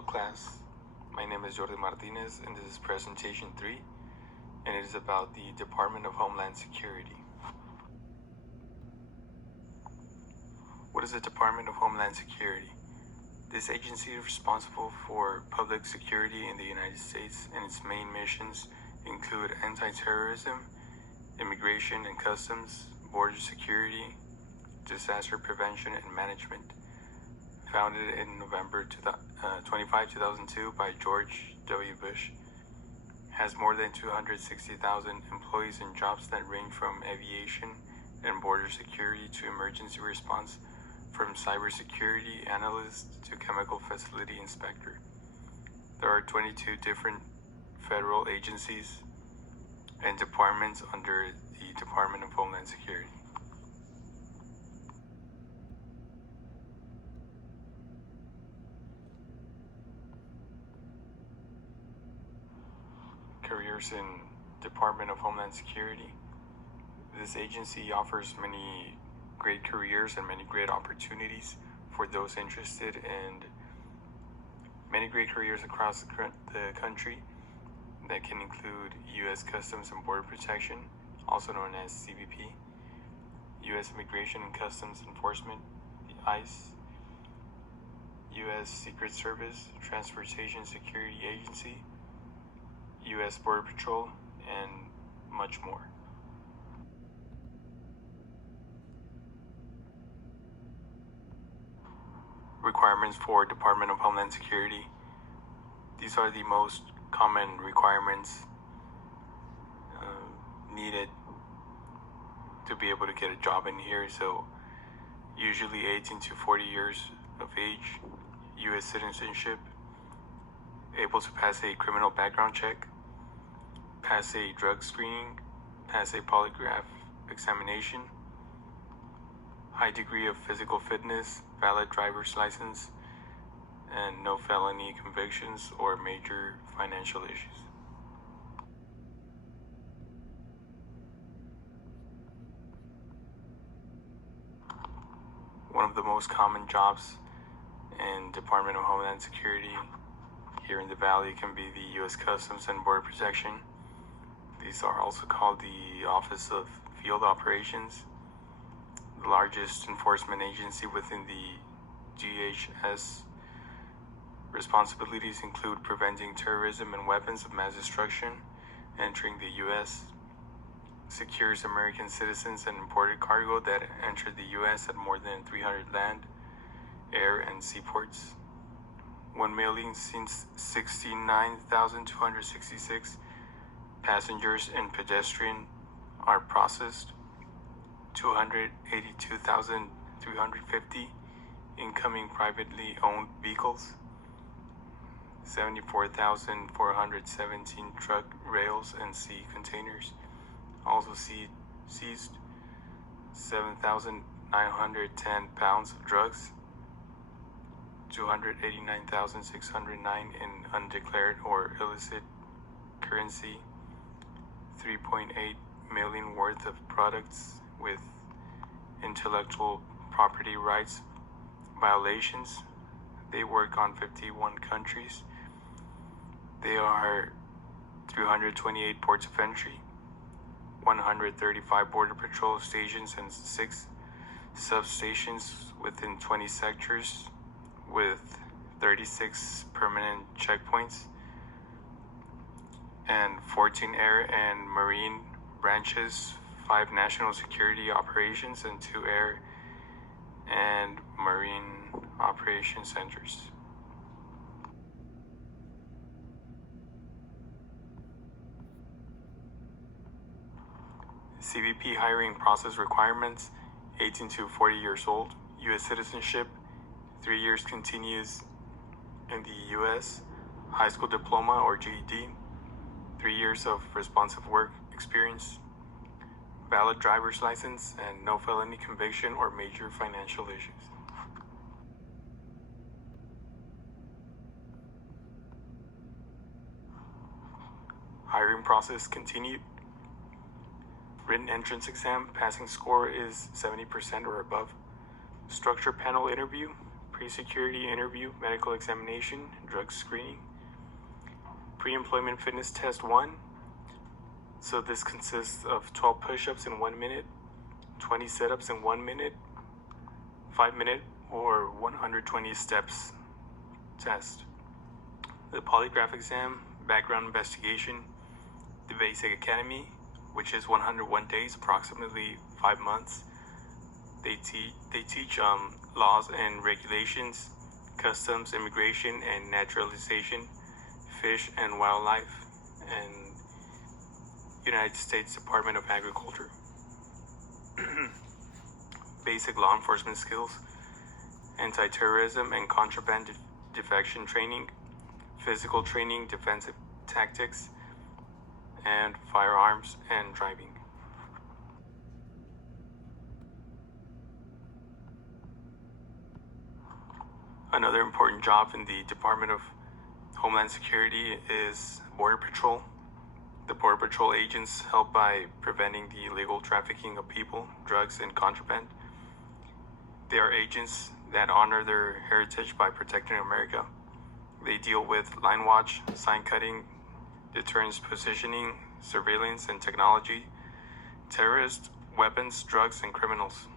Hello class, my name is Jordi Martinez and this is presentation 3 and it is about the Department of Homeland Security. What is the Department of Homeland Security? This agency is responsible for public security in the United States, and its main missions include anti-terrorism, immigration and customs, border security, disaster prevention and management. Founded in November 25, 2002 by George W. Bush, has more than 260,000 employees in jobs that range from aviation and border security to emergency response, from cybersecurity analyst to chemical facility inspector. There are 22 different federal agencies and departments under the Department of Homeland Security. Careers in Department of Homeland Security. This agency offers many great careers and many great opportunities for those interested, and many great careers across the country that can include U.S. Customs and Border Protection, also known as CBP, U.S. Immigration and Customs Enforcement, the ICE, U.S. Secret Service, Transportation Security Agency, U.S. Border Patrol, and much more. Requirements for Department of Homeland Security. These are the most common requirements needed to be able to get a job in here. So usually 18 to 40 years of age, U.S. citizenship, able to pass a criminal background check, pass a drug screening, pass a polygraph examination, high degree of physical fitness, valid driver's license, and no felony convictions or major financial issues. One of the most common jobs in Department of Homeland Security here in the Valley can be the U.S. Customs and Border Protection. These are also called the Office of Field Operations, the largest enforcement agency within the DHS. Responsibilities include preventing terrorism and weapons of mass destruction entering the U.S., secures American citizens and imported cargo that enter the U.S. at more than 300 land, air, and seaports. 1,069,266 passengers and pedestrian are processed. 282,350 incoming privately owned vehicles. 74,417 truck, rails, and sea containers also seized. 7,910 pounds of drugs. 289,609 in undeclared or illicit currency. 3.8 million worth of products with intellectual property rights violations. They work on 51 countries. There are 328 ports of entry, 135 border patrol stations, and 6 substations within 20 sectors, with 36 permanent checkpoints, and 14 air and marine branches, 5 national security operations, and 2 air and marine operation centers. CBP hiring process requirements: 18 to 40 years old, U.S. citizenship, 3 years continuous in the U.S., high school diploma or GED, 3 years of responsive work experience, valid driver's license, and no felony conviction or major financial issues. Hiring process continued. Written entrance exam, passing score is 70% or above. Structure panel interview, pre-security interview, medical examination, drug screening. Pre-employment fitness test 1. So this consists of 12 push-ups in 1 minute, 20 sit-ups in 1 minute, 5 minute or 120 steps test. The polygraph exam, background investigation, the basic academy, which is 101 days, approximately 5 months. They teach laws and regulations, customs, immigration and naturalization, fish and wildlife, and United States Department of Agriculture. Basic law enforcement skills, anti-terrorism and contraband defection training, physical training, defensive tactics, and firearms and driving. Another important job in the Department of Homeland Security is Border Patrol. The Border Patrol agents help by preventing the illegal trafficking of people, drugs, and contraband. They are agents that honor their heritage by protecting America. They deal with line watch, sign cutting, deterrence positioning, surveillance and technology, terrorists, weapons, drugs, and criminals.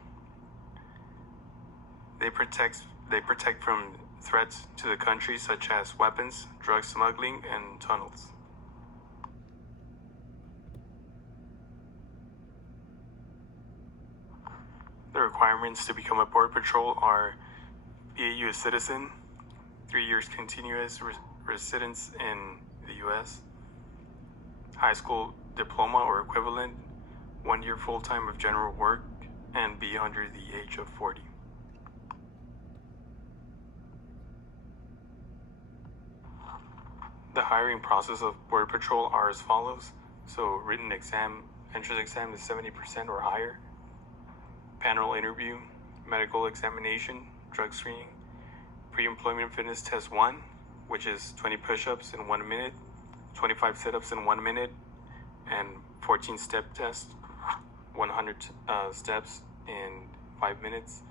They protect from threats to the country such as weapons, drug smuggling, and tunnels. The requirements to become a Border Patrol are be a U.S. citizen, 3 years continuous residence in the U.S., high school diploma or equivalent, 1 year full-time of general work, and be under the age of 40. The hiring process of Border Patrol are as follows. So written exam, entrance exam is 70% or higher. Panel interview, medical examination, drug screening, pre-employment fitness test 1, which is 20 push-ups in 1 minute, 25 sit-ups in 1 minute, and 14 step test, 100 steps in 5 minutes.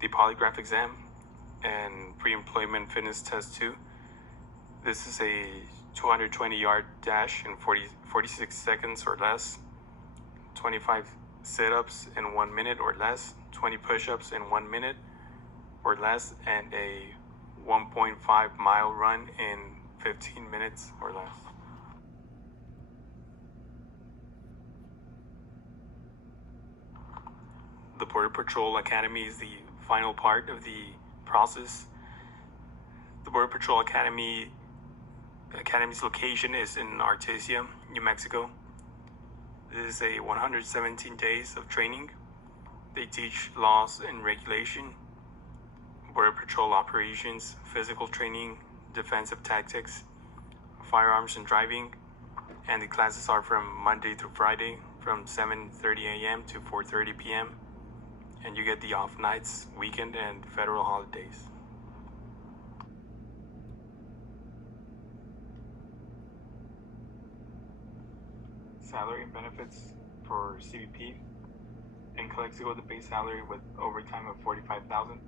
The polygraph exam and pre-employment fitness test 2. This is a 220-yard dash in 46 seconds or less, 25 sit-ups in 1 minute or less, 20 push-ups in 1 minute or less, and a 1.5 mile run in 15 minutes or less. The Border Patrol Academy is the final part of the process. The Border Patrol Academy's location is in Artesia, New Mexico. This is a 117 days of training. They teach laws and regulation, Border Patrol operations, physical training, defensive tactics, firearms and driving, and the classes are from Monday through Friday from 7:30 a.m. to 4:30 p.m. and you get the off nights, weekend, and federal holidays. Salary and benefits for CBP. In Calexico, the base salary with overtime of $45,000.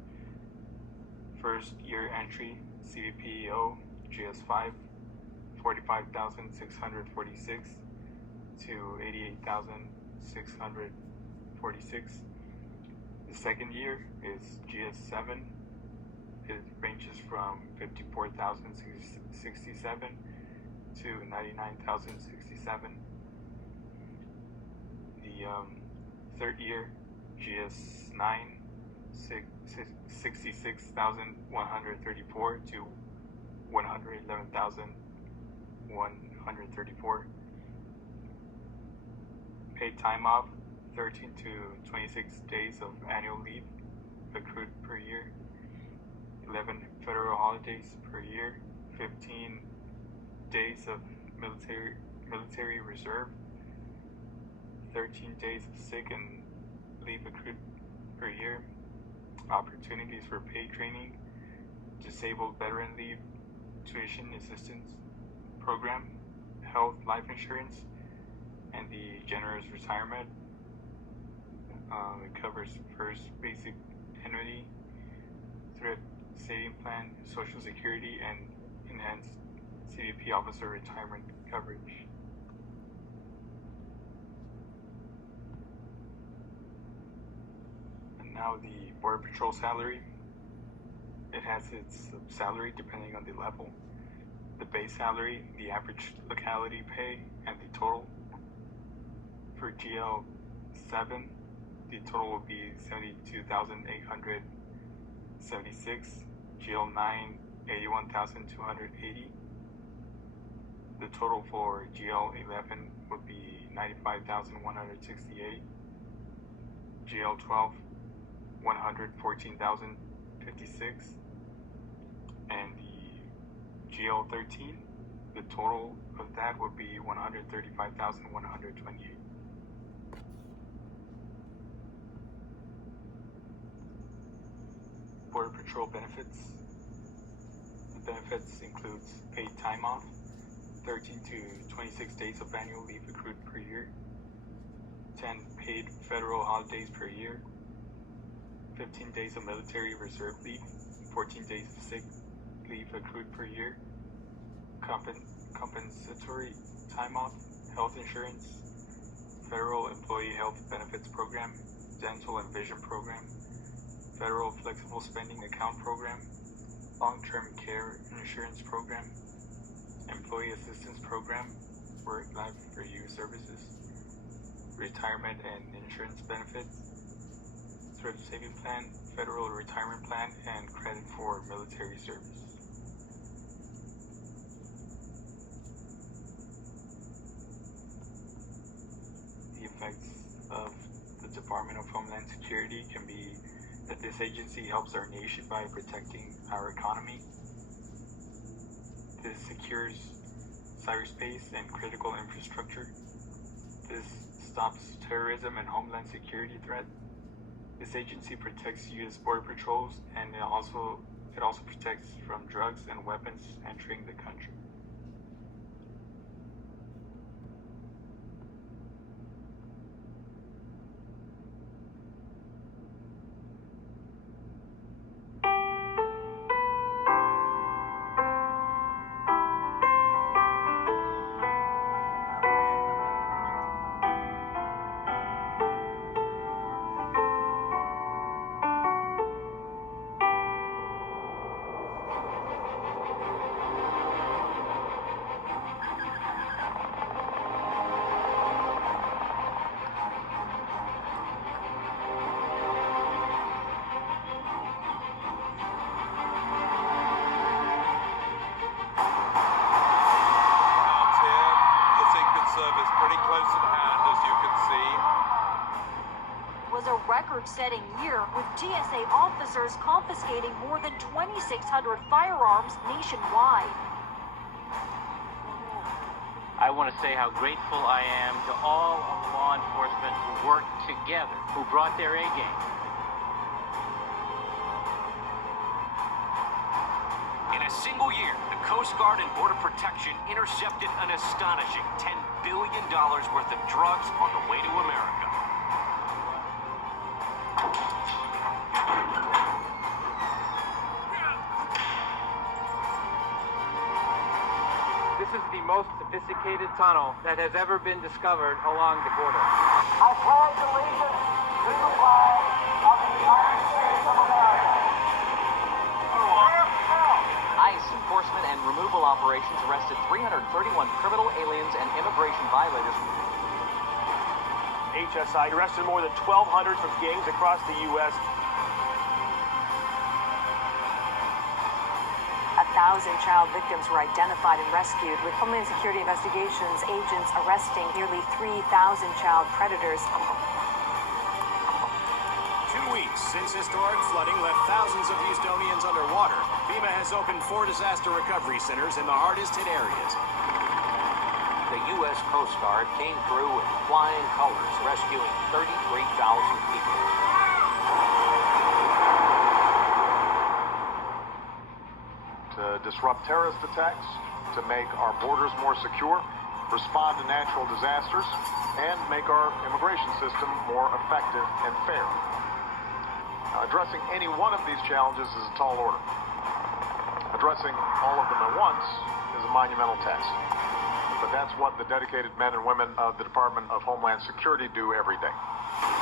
First year entry, CBPO, GS5, $45,646 to $88,646. The second year is GS7. It ranges from $54,067 to $99,067. The third year, GS9, $66,134 to $111,134. Paid time off, 13 to 26 days of annual leave accrued per year, 11 federal holidays per year, 15 days of military reserve, 13 days of sick and leave accrued per year, opportunities for paid training, disabled veteran leave, tuition assistance program, health, life insurance, and the generous retirement. It covers first basic annuity, thrift saving plan, Social Security, and enhanced CBP officer retirement coverage. And now the Border Patrol salary. It has its salary depending on the level. The base salary, the average locality pay, and the total. For GL 7, the total will be 72,876. GL 9, 81,280. The total for GL 11 would be 95,168. GL 12, 114,056. And the GL 13, the total of that would be 135,128. Border Patrol benefits. The benefits includes paid time off, 13 to 26 days of annual leave accrued per year, 10 paid federal holidays per year, 15 days of military reserve leave, 14 days of sick leave accrued per year, compensatory time off, health insurance, federal employee health benefits program, dental and vision program, federal flexible spending account program, long-term care insurance program, employee assistance program, work-life review services, retirement and insurance benefits, thrift saving plan, federal retirement plan, and credit for military service. The effects of the Department of Homeland Security can be that this agency helps our nation by protecting our economy. This secures cyberspace and critical infrastructure. This stops terrorism and homeland security threat. This agency protects U.S. Border Patrols, and it also protects from drugs and weapons entering the country. Setting year, with GSA officers confiscating more than 2,600 firearms nationwide. I want to say how grateful I am to all of law enforcement who worked together, who brought their A game. In a single year, the Coast Guard and Border Protection intercepted an astonishing $10 billion worth of drugs on the way to America. This is the most sophisticated tunnel that has ever been discovered along the border. I pledge allegiance to the flag of the United States of America. ICE enforcement and removal operations arrested 331 criminal aliens and immigration violators. HSI arrested more than 1,200 from gangs across the U.S. 1,000 child victims were identified and rescued, with Homeland Security Investigations agents arresting nearly 3,000 child predators. 2 weeks since historic flooding left thousands of Houstonians underwater, FEMA has opened 4 disaster recovery centers in the hardest hit areas. The U.S. Coast Guard came through in flying colors, rescuing 33,000 people. To disrupt terrorist attacks, to make our borders more secure, respond to natural disasters, and make our immigration system more effective and fair. Now, addressing any one of these challenges is a tall order. Addressing all of them at once is a monumental task. But that's what the dedicated men and women of the Department of Homeland Security do every day.